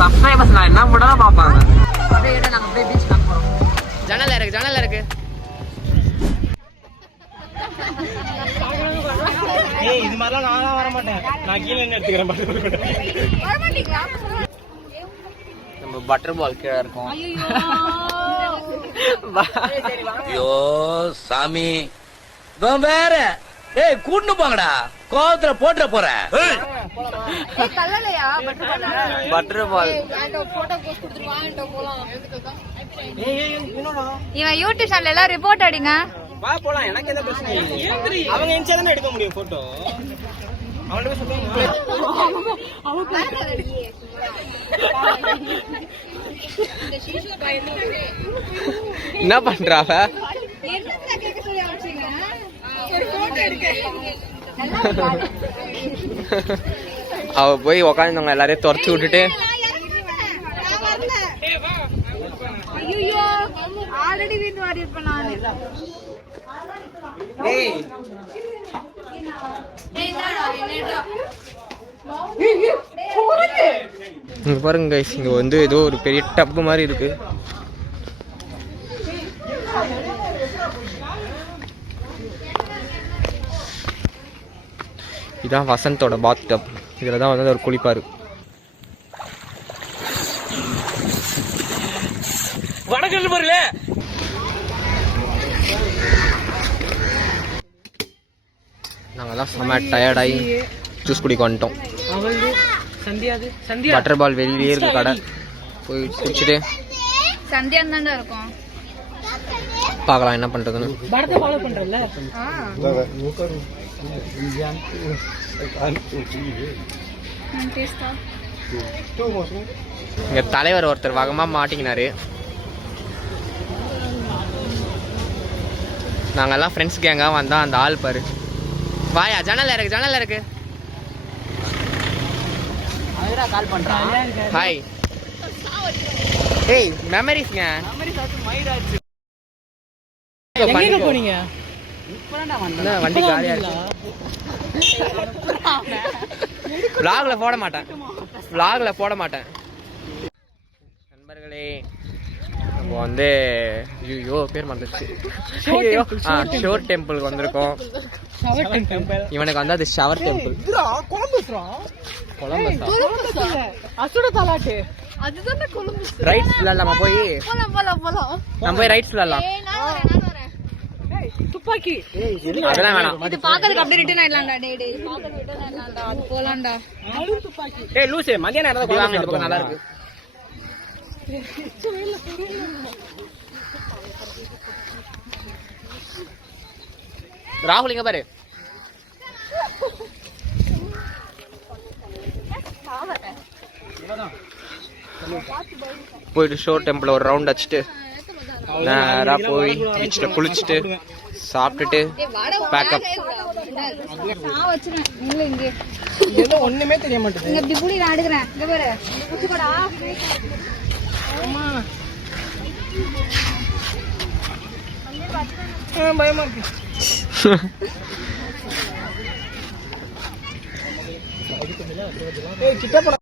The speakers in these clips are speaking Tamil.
சப்ஸ்கிரைபர்ஸ் நான் என்ன பண்ணாலும் பார்ப்பாங்க. நாங்க போய் பீச் பார்க்க போறோம். ஜன்னல் இருக்கு. ஏய் இது மாதிரிலாம் நான்லாம் வர மாட்டேன். நான் கீழே நின்னு எடுத்துக்கிறேன். வர மாட்டீங்களா? நம்ம பட்டர் பால் கீழே இருக்கோம். ஐயோ சாமி வேற. ஏய் கூட்டு போங்கடா, கோவத்துல போட்டுற போறேன். பட்டர் பால் இவன் யூடியூப் சேனல் எல்லாம் ரிப்போர்ட் அடிங்க. வா போலாம், எனக்கு எந்த பிரச்சனை இல்லை. அவங்க என்ச்சா தானே எடுக்க முடியும் போட்டோ. அவன்கிட்ட போய் சொல்லுங்க. என்ன பண்றாவ? அவ போய் உக்காந்துங்க எல்லாரையும் துரத்து விட்டுட்டு ஆல்ரெடி வீட்டு வாடி இருப்பேன் நானு. இங்க பாருங்க கைஸ், இங்க வந்து ஏதோ ஒரு பெரிய டப்பு மாதிரி இருக்கு. இதான் வசந்தோட பாத் டப். இதுல தான் வந்து அவர் குளிப்பாரு. வடக்கல் பாருல. நாங்கெல்லாம் செம்ம டயர்டாகி ஜூஸ் குடிக்க வந்துட்டோம். பட்டர் பால் வெளியே இருக்கு கடை, போய் குடிச்சிட்டு சந்தியா தாண்டா இருக்கும். பார்க்கலாம் என்ன பண்றதுன்னு. இங்க தலைவர் ஒருத்தர் வகமா மாட்டிக்கினாரு. நாங்கெல்லாம் ஃப்ரெண்ட்ஸ் கேங்கா வந்தா அந்த ஆள் பாரு. வாயா, ஜன்னல் இருக்கு. கால் பண்றான். ஹாய். ஏய் மெமரிஸ்ங்க. எங்க போறீங்க? வண்டி காலியா இருக்கு. vlogல போட மாட்டேன். நண்பர்களே, நம்ம வந்து ஐயோ பேர் மறந்துச்சு. ஷோர் டெம்பிளுக்கு வந்திருக்கோம். இவனுக்கு வந்து அது ஷவர் டெம்பிள். ரைட்ஸ் விளையாடலாமா? போய் நம்ம போய் ரைட்ஸ் விளையாடலாம். துப்பாக்கி அதெல்லாம் வேணாம். இது பாக்கிறதுக்கு அப்படியே ரிட்டர்ன் ஆயிடலாம்டா. டேய் பாக்கிறதுக்கு ரிட்டர்ன் ஆயிடலாம்டா. அது போலாம்டா. துப்பாக்கி ஏய் லூசே, மதியான நேரத்துல வாங்க, இந்த பக்கம் நல்லா இருக்கு. ராகுல் இங்க பாரு. போயிட்டு ஷோர் டெம்பிள் ஒரு ரவுண்ட் அடிச்சுட்டு நேரா போய் பீச்ல குளிச்சுட்டு சாப்பிட்டுட்டு பேக்கப். ஒண்ணுமே தெரிய மாட்டேங்குது. இங்க இப்படி புடி நான் எடுக்கிறேன். இங்க பாரு. குச்சிக்கடா. பயமா இருக்கு. ஏய் கிட்ட போடா.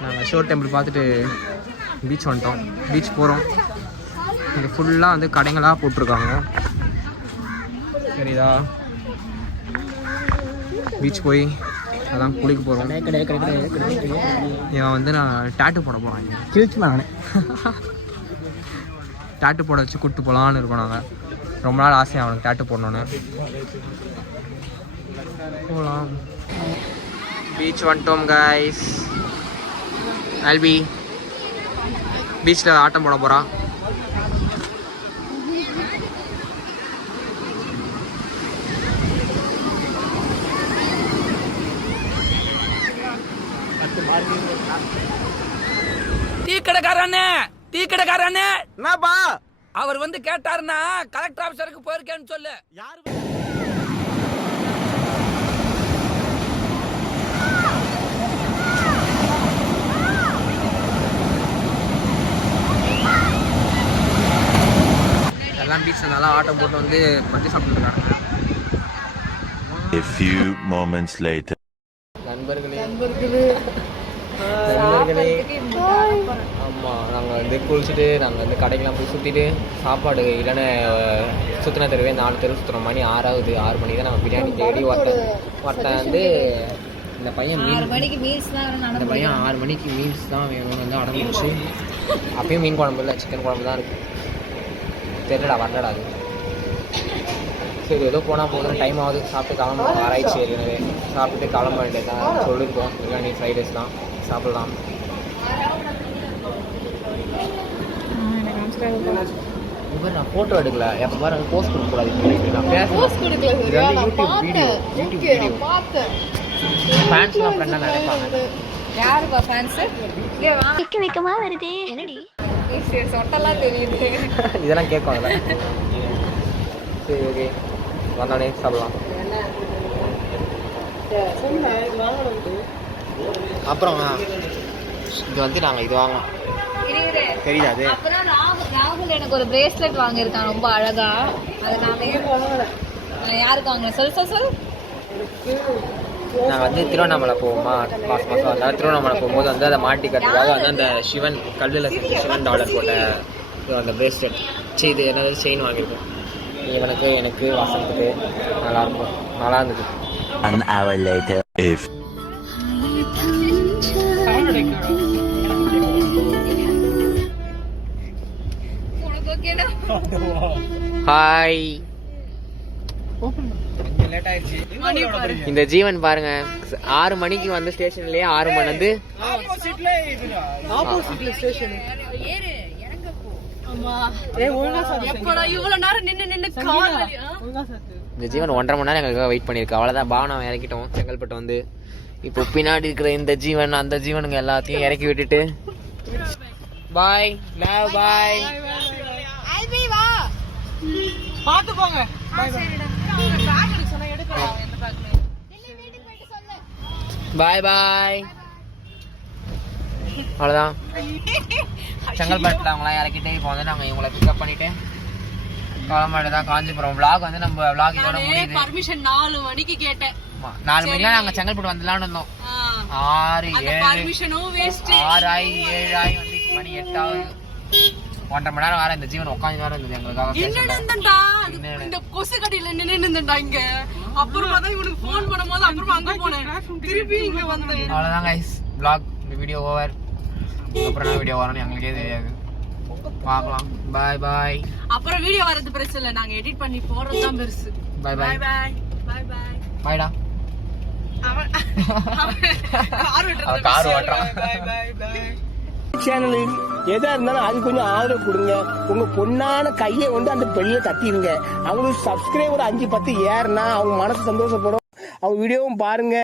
நாங்கள் ஷோர் டெம்பிள் பார்த்துட்டு பீச் வந்துட்டோம். பீச் போகிறோம். இங்கே ஃபுல்லாக வந்து கடைங்களாக போட்டிருக்காங்க. சரிதா, பீச் போய் அதான் குளிக்க போகிறோம். இவன் வந்து நான் டேட்டு போட போகிறான். கிழிச்சுமாங்க. டேட்டு போட வச்சு கூப்பிட்டு போகலான்னு இருக்கோம். நாங்கள் ரொம்ப நாள் ஆசையாக அவனுக்கு டேட்டு போடணுன்னு. போகலாம். பீச் வந்துட்டோம் கைஸ். ஆல்பி பீச்சில் ஆட்டம் போட போகிறான். டீ கடைக்காரண்ணே என்னப்பா அவர் வந்து கேட்டாருன்னா கலெக்டர் ஆபீசருக்கு போயிருக்கேன்னு சொல்லு. யாரு ஆட்டோ போட்டு வந்து பஞ்சு சாப்பிட்டுருக்காங்க. A few moments later. நண்பர்களே ஆமா நாங்கள் வந்து குளிச்சுட்டு நாங்கள் வந்து கடைக்கெலாம் போய் சுற்றிட்டு சாப்பாடு இல்லைன்னு சுற்றின தெருவே 4 தெரு சுற்றுறோம். மணி 6 மணிக்கு தான் நாங்கள் பிரியாணி தேடி ஒருத்தன் வந்து இந்த பையன் 6 மணிக்கு மீல்ஸ் தான் இந்த பையன் 6 மணிக்கு மீல்ஸ் தான் வேணும்னு வந்து அடம்பிடிச்சு. அப்பயும் மீன் குழம்பு இல்லை, சிக்கன் குழம்பு தான் இருக்குது. தெரியலடா வரலடா அது. சரி ஏதோ போனால் போதும், டைம் ஆகுது, சாப்பிட்டு கிளம்புவோம். ஆராய்ச்சி ஏற்கனவே சாப்பிட்டு கிளம்ப வேண்டியதான் சொல்லியிருக்கோம். பிரியாணி ஃப்ரைட் ரைஸ் தான் சாப்பிட்லாம். இவர் நான் ஃபோட்டோ எடுக்கல, எப்போ பாரு அங்கே போஸ்ட் கொடுக்கக்கூடாது. நான் பேசுகிறேன், யூடியூப் வீடியோ ஃபேன்ஸ்லாம் ஃப்ரெண்டாக நினைப்பாங்க. யாருப்பா ஃபேன்ஸ்? வைக்கமா வருது என்னடி சொட்டெல்லாம் தெரியுது. இதெல்லாம் கேட்கும் அதில். சரி ஓகே, வந்தோடனே சாப்பிடலாம். அப்புறம் இது வந்து நாங்கள் இது வாங்கலாம். தெரியுதா அது? அப்புறம் ராகுல் எனக்கு ஒரு பிரேஸ்லெட் வாங்கியிருக்கான் ரொம்ப அழகா. அது நான் யாருக்கு வாங்கினேன் சொல். நாங்கள் வந்து திருவண்ணாமலை போவோமா, மாதம் வந்தால் திருவண்ணாமலை போகும்போது வந்து அதை மாட்டி கட்டுறதுக்காக வந்து அந்த சிவன் கல்லில் செஞ்ச சிவன் டாலர் போட்ட அந்த பிரேஸ்லெட் இது என்னது செயின் வாங்கியிருக்கோம். இவனுக்கு எனக்கு வசந்துக்கு நல்லாயிருக்கும், நல்லா இருந்தது. An hour later. If hi, இந்த ஜீவன் பாருங்க 6 மணிக்கு வந்து ஸ்டேஷன்லயே 6 மணி வந்து இந்த ஜீவன் 1.5 மணி நேரம் எங்களுக்காக வெயிட் பண்ணியிருக்கு. அவ்வளோதான், பாவனா இறக்கிட்டோம் செங்கல்பட்டு வந்து. இப்போ பின்னாடி இருக்கிற இந்த ஜீவன் அந்த ஜீவனுங்க எல்லாத்தையும் இறக்கி விட்டுட்டு பாய் லவ் பாய் பார்த்து போங்க. பாய் பாய். அவ்வளோதான், செங்கல்பட்டில் அவங்களாம் இறக்கிட்டு இப்போ வந்து நாங்கள் இவங்களை பிக்கப் பண்ணிட்டு கிளம்பாடு தான் காஞ்சிபுரம். vlog வந்து நம்ம vlog இதோட முடியுது. பர்மிஷன் 4 மணிக்கு கேட்டேன். 4 மணிலாம் நாங்கள் செங்கல்பட்டு வந்துடலான்னு இருந்தோம். 6 7 ஆகி 7 ஆகி வந்து மணி 8 ஆகுது. 1.5 மணி நேரம் வேற இந்த ஜீவன் உட்காந்து வேற இருந்தது எங்களுக்காக. இந்த கொசு கடையில நின்னுட்டா இங்க. அப்புறம் பார்த்தா இவனுக்கு ஃபோன் பண்ணும்போது அப்புறம் அங்க போனேன், திருப்பி இங்க வந்தேன். அவ்வளவுதான் गाइस, vlog இந்த வீடியோ ஓவர். அப்புறம் நான் வீடியோ வரணும் எங்களுக்கே தெரியாது, பார்க்கலாம். பாய் பாய். அப்புறம் வீடியோ வரது பெருசு இல்ல, நாங்க எடிட் பண்ணி போறது தான் பெருசு. பாய் பாய் பாய் பாய் பாய் பாய்டா. அவன் கார் ஓட்டுறான். பாய் பாய் பாய். சேனல் எதா இருந்தாலும் அது கொஞ்சம் ஆதரவு கொடுங்க. உங்க பொண்ணான கையை வந்து அந்த பெல்ல தட்டிடுங்க. அவங்களுக்கு சப்ஸ்கிரைபர் 5-10 ஏறுனா அவங்க மனசு சந்தோஷப்படும். அவங்க வீடியோவும் பாருங்க.